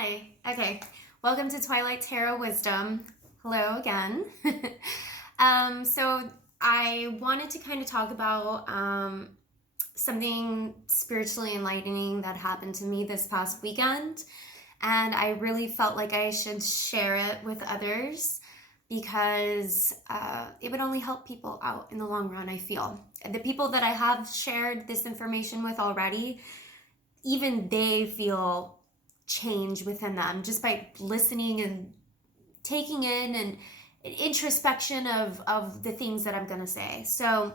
Hi. Okay. Welcome to Twilight Tarot Wisdom. Hello again. So I wanted to kind of talk about something spiritually enlightening that happened to me this past weekend. And I really felt like I should share it with others because it would only help people out in the long run, I feel. The people that I have shared this information with already, even they feel change within them just by listening and taking in and introspection of the things that I'm going to say. So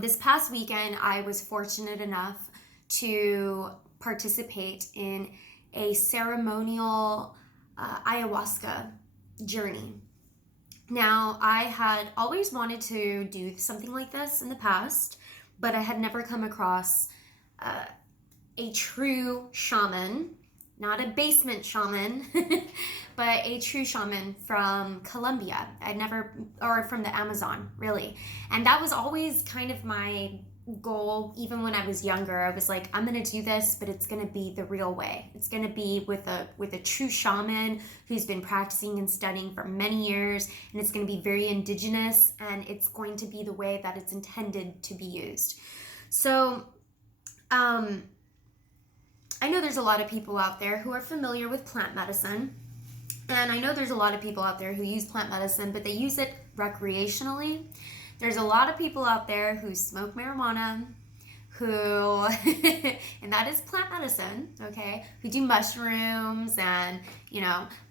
this past weekend, I was fortunate enough to participate in a ceremonial ayahuasca journey. Now, I had always wanted to do something like this in the past, but I had never come across a true shaman, not a basement shaman, but a true shaman from Colombia. Or from the Amazon, really. And that was always kind of my goal, even when I was younger. I was like, I'm gonna do this, but it's gonna be the real way. It's gonna be with a true shaman who's been practicing and studying for many years, and it's gonna be very indigenous, and it's going to be the way that it's intended to be used. So, I know there's a lot of people out there who are familiar with plant medicine, and I know there's a lot of people out there who use plant medicine, but they use it recreationally. There's a lot of people out there who smoke marijuana, who, and that is plant medicine, okay, who do mushrooms and,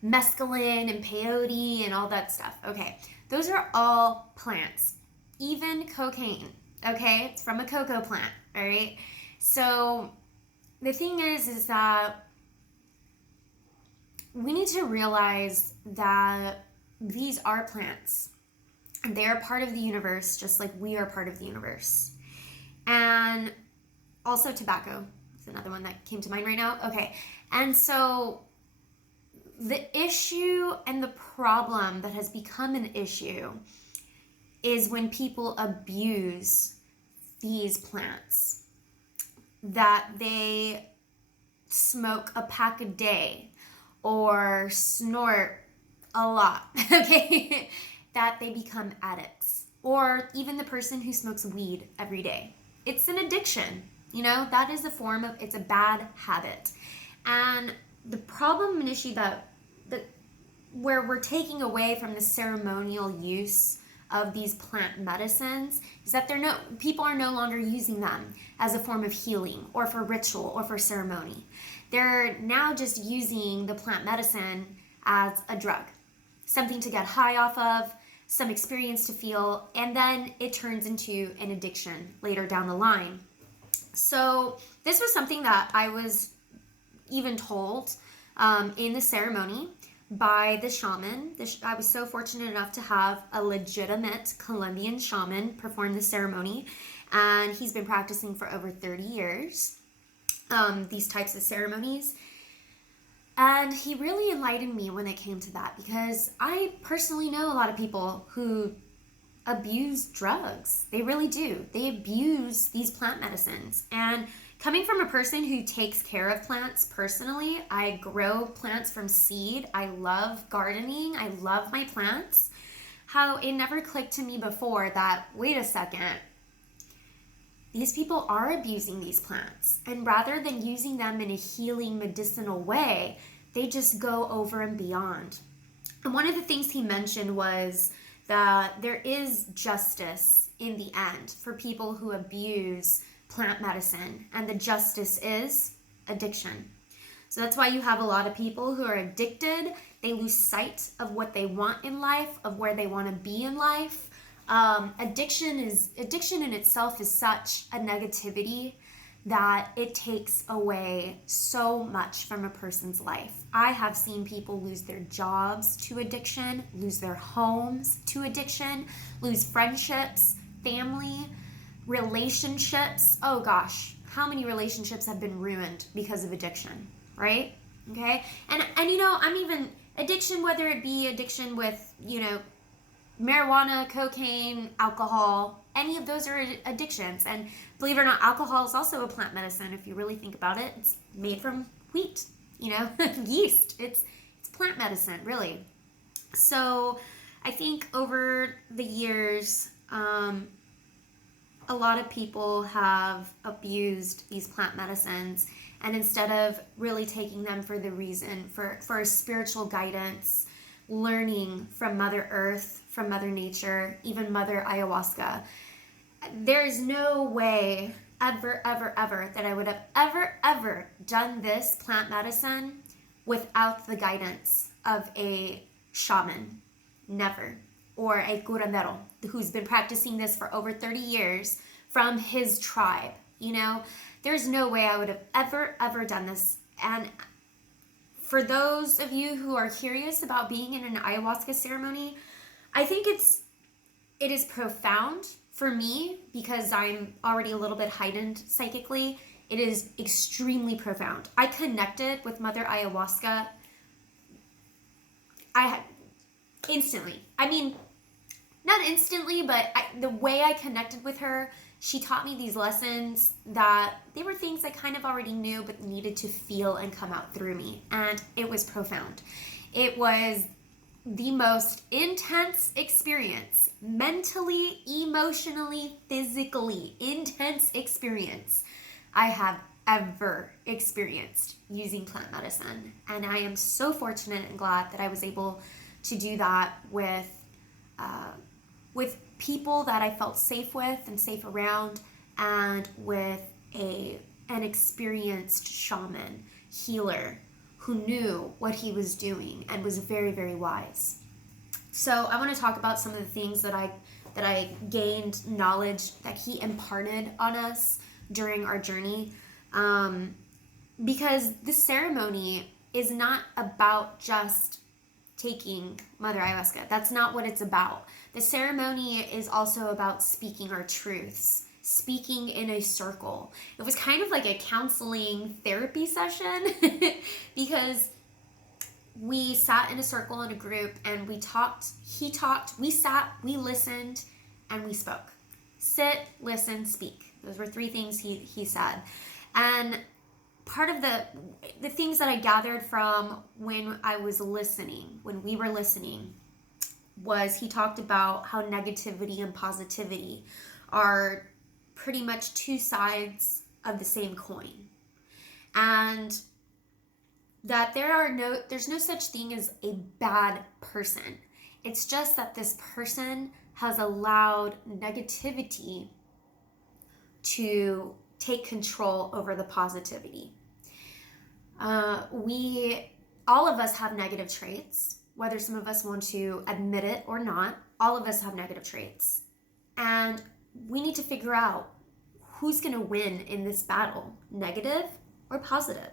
mescaline and peyote and all that stuff, okay. Those are all plants, even cocaine, okay? It's from a cocoa plant, all right? So the thing is that we need to realize that these are plants and they are part of the universe, just like we are part of the universe. And also tobacco is another one that came to mind right now. Okay. And so the issue and the problem that has become an issue is when people abuse these plants, that they smoke a pack a day or snort a lot, okay? That they become addicts. Or even the person who smokes weed every day. It's an addiction, that is it's a bad habit. And the problem and issue that where we're taking away from the ceremonial use of these plant medicines is that people are no longer using them as a form of healing or for ritual or for ceremony. They're now just using the plant medicine as a drug, something to get high off of, some experience to feel, and then it turns into an addiction later down the line. So this was something that I was even told in the ceremony by the shaman. I was so fortunate enough to have a legitimate Colombian shaman perform the ceremony, and he's been practicing for over 30 years, these types of ceremonies. And he really enlightened me when it came to that, because I personally know a lot of people who abuse drugs. They really do. They abuse these plant medicines. And coming from a person who takes care of plants personally, I grow plants from seed. I love gardening. I love my plants. How it never clicked to me before that, wait a second, these people are abusing these plants. And rather than using them in a healing medicinal way, they just go over and beyond. And one of the things he mentioned was that there is justice in the end for people who abuse plant medicine, and the justice is addiction. So that's why you have a lot of people who are addicted. They lose sight of what they want in life, of where they want to be in life. Addiction in itself is such a negativity that it takes away so much from a person's life. I have seen people lose their jobs to addiction, lose their homes to addiction, lose friendships, family, relationships. Oh gosh, how many relationships have been ruined because of addiction, right? Okay? And I'm even addiction, whether it be addiction with, marijuana, cocaine, alcohol, any of those are addictions. And believe it or not, alcohol is also a plant medicine. If you really think about it, it's made from wheat, yeast. It's plant medicine, really. So I think over the years, a lot of people have abused these plant medicines, and instead of really taking them for the reason, for a spiritual guidance, learning from Mother Earth, from Mother Nature, even Mother Ayahuasca, there is no way ever, ever, ever that I would have ever done this plant medicine without the guidance of a shaman. Never. Or a curandero who's been practicing this for over 30 years from his tribe. There's no way I would have ever done this. And for those of you who are curious about being in an ayahuasca ceremony, I think it is profound for me because I'm already a little bit heightened psychically. It is extremely profound. I connected with Mother Ayahuasca instantly. I mean, not instantly, but the way I connected with her, she taught me these lessons that they were things I kind of already knew but needed to feel and come out through me. And it was profound. It was the most intense experience, mentally, emotionally, physically intense experience I have ever experienced using plant medicine. And I am so fortunate and glad that I was able to do that with people that I felt safe with and safe around, and with an experienced shaman, healer, who knew what he was doing and was very, very wise. So I want to talk about some of the things that I gained knowledge that he imparted on us during our journey, because the ceremony is not about just taking Mother Ayahuasca. That's not what it's about. The ceremony is also about speaking our truths, speaking in a circle. It was kind of like a counseling therapy session because we sat in a circle in a group and we talked, he talked, we sat, we listened, and we spoke. Sit, listen, speak. Those were three things he said. And part of the things that I gathered from when I was listening, when we were listening, was he talked about how negativity and positivity are pretty much two sides of the same coin. And that there's no such thing as a bad person. It's just that this person has allowed negativity to take control over the positivity. All of us have negative traits, whether some of us want to admit it or not. All of us have negative traits. And we need to figure out who's going to win in this battle, negative or positive.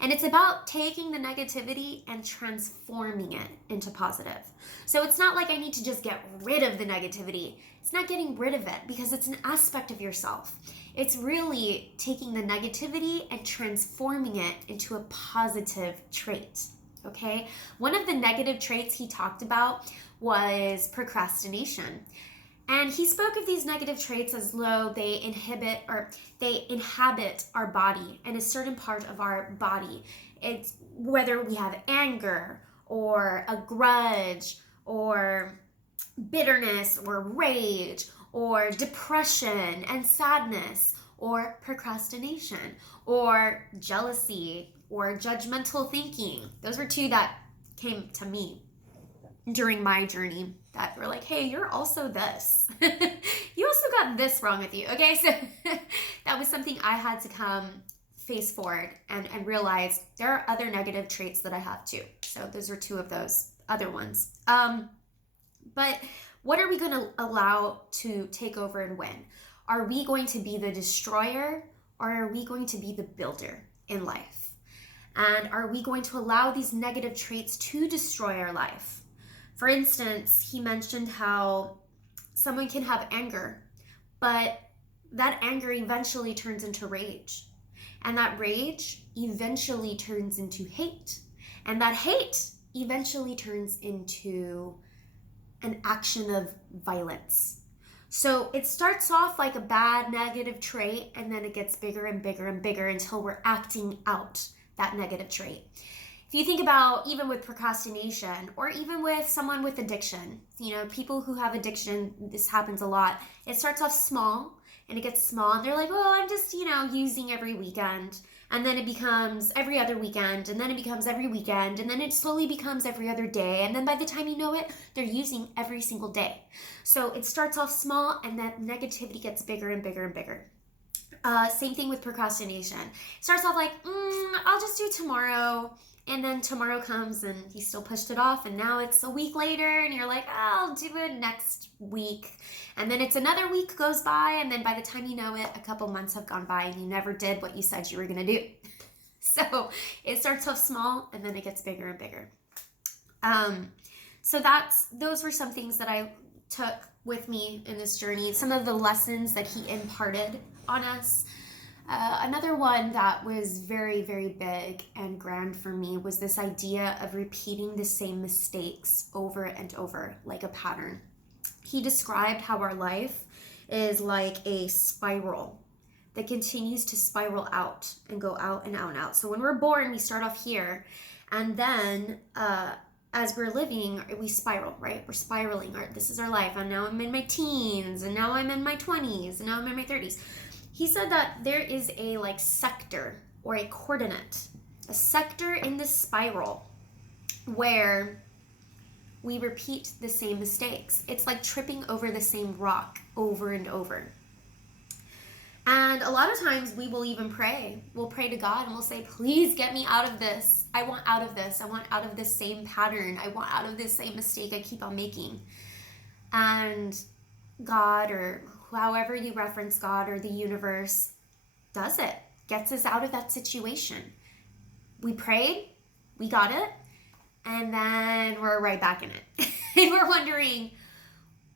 And it's about taking the negativity and transforming it into positive. So it's not like I need to just get rid of the negativity. It's not getting rid of it because it's an aspect of yourself. It's really taking the negativity and transforming it into a positive trait, okay? One of the negative traits he talked about was procrastination. And he spoke of these negative traits as though they inhabit our body and a certain part of our body. It's whether we have anger or a grudge or bitterness or rage or depression and sadness or procrastination or jealousy or judgmental thinking. Those were two that came to me during my journey that were like, hey, you're also this. You also got this wrong with you. Okay, so that was something I had to come face forward and realize there are other negative traits that I have too. So those are two of those other ones. But what are we going to allow to take over and win? Are we going to be the destroyer, or are we going to be the builder in life? And are we going to allow these negative traits to destroy our life? For instance, he mentioned how someone can have anger, but that anger eventually turns into rage. And that rage eventually turns into hate. And that hate eventually turns into an action of violence. So it starts off like a bad negative trait, and then it gets bigger and bigger and bigger until we're acting out that negative trait. If you think about even with procrastination or even with someone with addiction, people who have addiction, this happens a lot. It starts off small and it gets small and they're like, oh, I'm just, using every weekend. And then it becomes every other weekend, and then it becomes every weekend, and then it slowly becomes every other day. And then by the time you know it, they're using every single day. So it starts off small and that negativity gets bigger and bigger and bigger. Same thing with procrastination. It starts off like, I'll just do tomorrow. And then tomorrow comes and you still pushed it off. And now it's a week later and you're like, I'll do it next week. And then it's another week goes by. And then by the time you know it, a couple months have gone by and you never did what you said you were going to do. So it starts off small and then it gets bigger and bigger. So those were some things that I took with me in this journey. Some of the lessons that he imparted on us. Another one that was very, very big and grand for me was this idea of repeating the same mistakes over and over, like a pattern. He described how our life is like a spiral that continues to spiral out and go out and out and out. So when we're born, we start off here, and then as we're living, we spiral, right? We're spiraling. This is our life. And now I'm in my teens, and now I'm in my 20s, and now I'm in my 30s. He said that there is a sector or a coordinate, a sector in this spiral where we repeat the same mistakes. It's like tripping over the same rock over and over. And a lot of times we will even pray. We'll pray to God and we'll say, please get me out of this. I want out of this. I want out of this same pattern. I want out of this same mistake I keep on making. And God, or however you reference God or the universe, does it, gets us out of that situation. We prayed, we got it, and then we're right back in it. And we're wondering,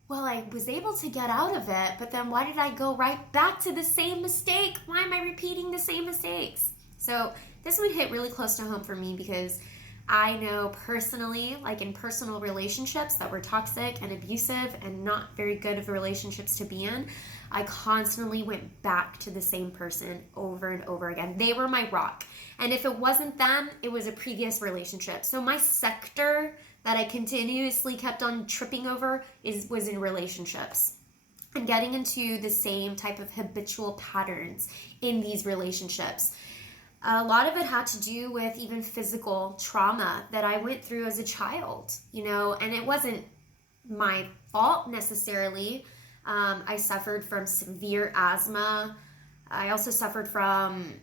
well, I was able to get out of it, but then why did I go right back to the same mistake? Why am I repeating the same mistakes? So this would hit really close to home for me because I know personally, like in personal relationships that were toxic and abusive and not very good of relationships to be in, I constantly went back to the same person over and over again. They were my rock. And if it wasn't them, it was a previous relationship. So my sector that I continuously kept on tripping over was in relationships and getting into the same type of habitual patterns in these relationships. A lot of it had to do with even physical trauma that I went through as a child, and it wasn't my fault necessarily. I suffered from severe asthma. I also suffered from,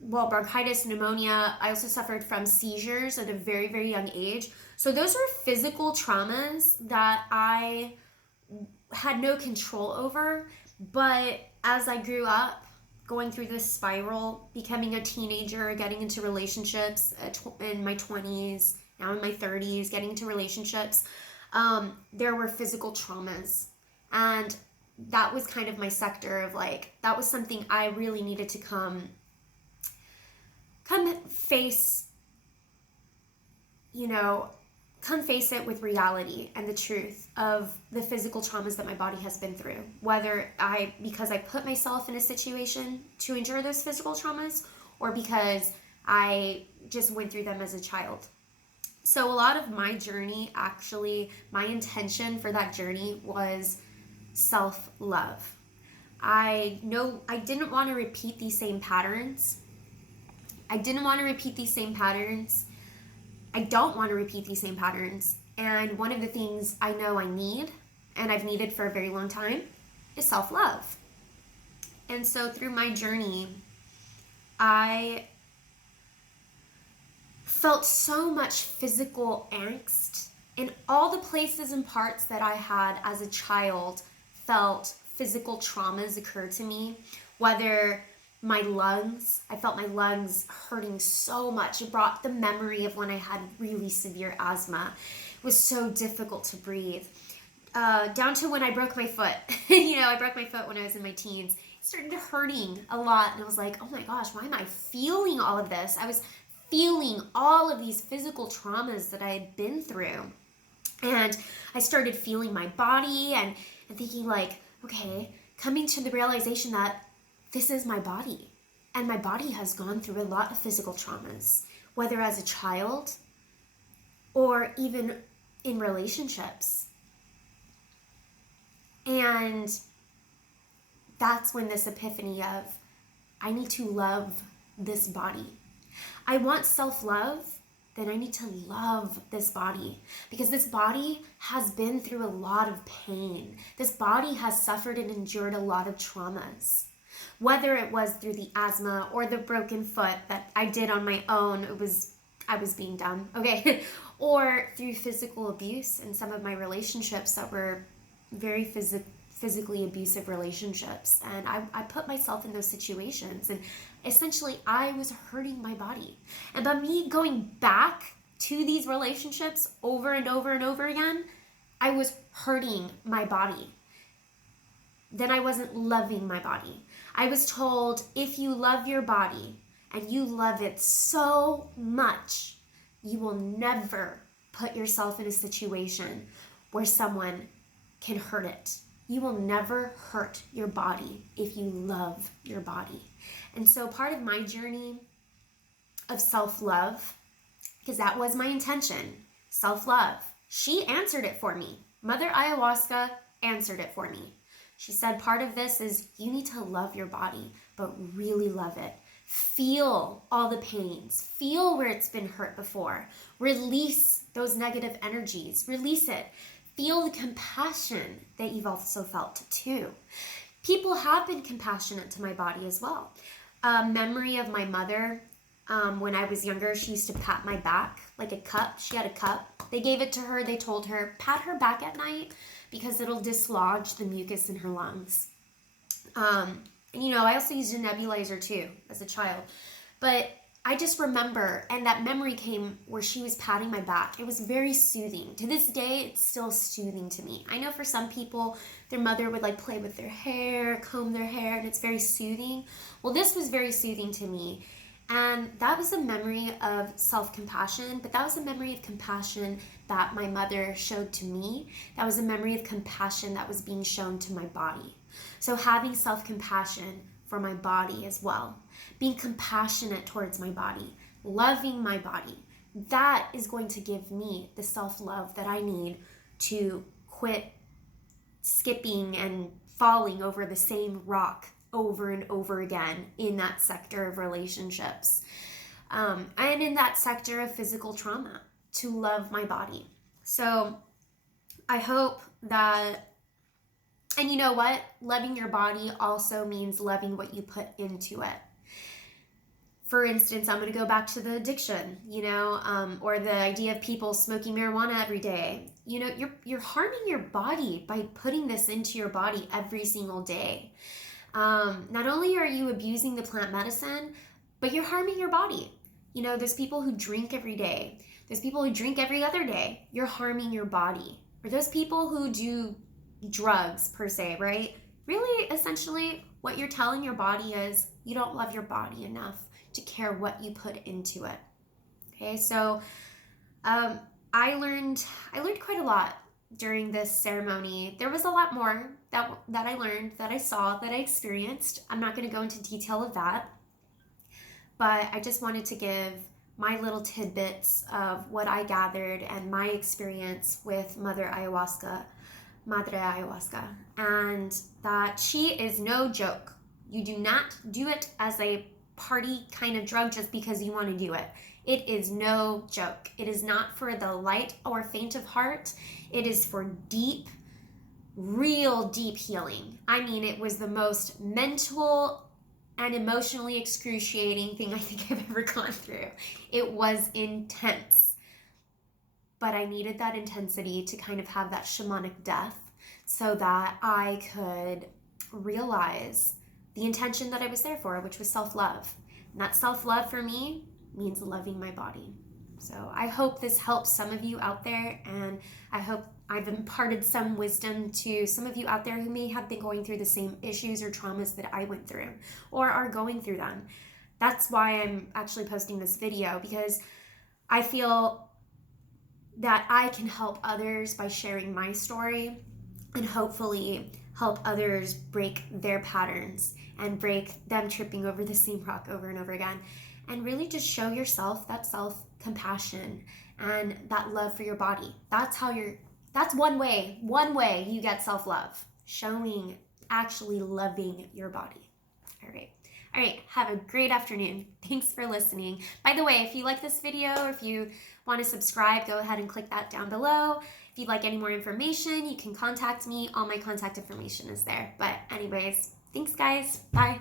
bronchitis, pneumonia. I also suffered from seizures at a very, very young age. So those were physical traumas that I had no control over. But as I grew up, going through this spiral, becoming a teenager, getting into relationships in my 20s, now in my 30s, getting into relationships, there were physical traumas. And that was kind of my sector of that was something I really needed to come face, come face it with reality and the truth of the physical traumas that my body has been through. Whether because I put myself in a situation to endure those physical traumas, or because I just went through them as a child. So a lot of my journey, actually, my intention for that journey was self-love. I didn't want to repeat these same patterns. I don't want to repeat these same patterns. And one of the things I know I need, and I've needed for a very long time, is self-love. And so through my journey, I felt so much physical angst in all the places and parts that I had as a child. Felt physical traumas occur to me, whether my lungs, I felt my lungs hurting so much. It brought the memory of when I had really severe asthma. It was so difficult to breathe. Down to when I broke my foot. I broke my foot when I was in my teens. It started hurting a lot, and I was like, oh my gosh, why am I feeling all of this? I was feeling all of these physical traumas that I had been through. And I started feeling my body and thinking okay, coming to the realization that this is my body And my body has gone through a lot of physical traumas, whether as a child or even in relationships. And that's when this epiphany of, I need to love this body. I want self-love, then I need to love this body, because this body has been through a lot of pain. This body has suffered and endured a lot of traumas. Whether it was through the asthma or the broken foot that I did on my own, I was being dumb, okay? Or through physical abuse in some of my relationships that were very physically abusive relationships. And I put myself in those situations, and essentially I was hurting my body. And by me going back to these relationships over and over and over again, I was hurting my body. Then I wasn't loving my body. I was told, if you love your body and you love it so much, you will never put yourself in a situation where someone can hurt it. You will never hurt your body if you love your body. And so part of my journey of self-love, because that was my intention, self-love, she answered it for me. Mother Ayahuasca answered it for me. She said part of this is you need to love your body, but really love it. Feel all the pains. Feel where it's been hurt before. Release those negative energies. Release it. Feel the compassion that you've also felt too. People have been compassionate to my body as well. A memory of my mother, when I was younger, she used to pat my back like a cup. She had a cup. They gave it to her. They told her, pat her back at night because it'll dislodge the mucus in her lungs. And I also used a nebulizer too as a child. But I just remember, and that memory came where she was patting my back. It was very soothing. To this day, it's still soothing to me. I know for some people, their mother would like play with their hair, comb their hair, and it's very soothing. Well, this was very soothing to me. And that was a memory of self-compassion, but that was a memory of compassion that my mother showed to me. That was a memory of compassion that was being shown to my body. So having self-compassion for my body as well, being compassionate towards my body, loving my body, that is going to give me the self-love that I need to quit skipping and falling over the same rock over and over again in that sector of relationships, and in that sector of physical trauma, to love my body. So I hope that, and you know what? Loving your body also means loving what you put into it. For instance, I'm going to go back to the addiction, or the idea of people smoking marijuana every day. You're harming your body by putting this into your body every single day. Not only are you abusing the plant medicine, but you're harming your body. There's people who drink every day. There's people who drink every other day. You're harming your body. Or those people who do drugs per se, right? Really, essentially, what you're telling your body is you don't love your body enough to care what you put into it. Okay, so I learned quite a lot during this ceremony. There was a lot more that I learned, that I saw, that I experienced. I'm not going to go into detail of that, but I just wanted to give my little tidbits of what I gathered and my experience with Mother Ayahuasca, Madra Ayahuasca, and that she is no joke. You do not do it as a party kind of drug just because you want to do it. It is no joke. It is not for the light or faint of heart. It is for deep, real deep healing. I mean, it was the most mental and emotionally excruciating thing I think I've ever gone through. It was intense. But I needed that intensity to kind of have that shamanic death so that I could realize the intention that I was there for, which was self-love. And that self-love for me means loving my body. So I hope this helps some of you out there, and I hope I've imparted some wisdom to some of you out there who may have been going through the same issues or traumas that I went through or are going through them. That's why I'm actually posting this video, because I feel that I can help others by sharing my story. and hopefully help others break their patterns and break them tripping over the same rock over and over again. And really just show yourself that self-compassion and that love for your body. That's one way you get self-love. Showing, actually loving your body. All right, have a great afternoon. Thanks for listening. By the way, if you like this video or if you want to subscribe, go ahead and click that down below. If you'd like any more information, you can contact me. All my contact information is there. But anyways, thanks guys. Bye.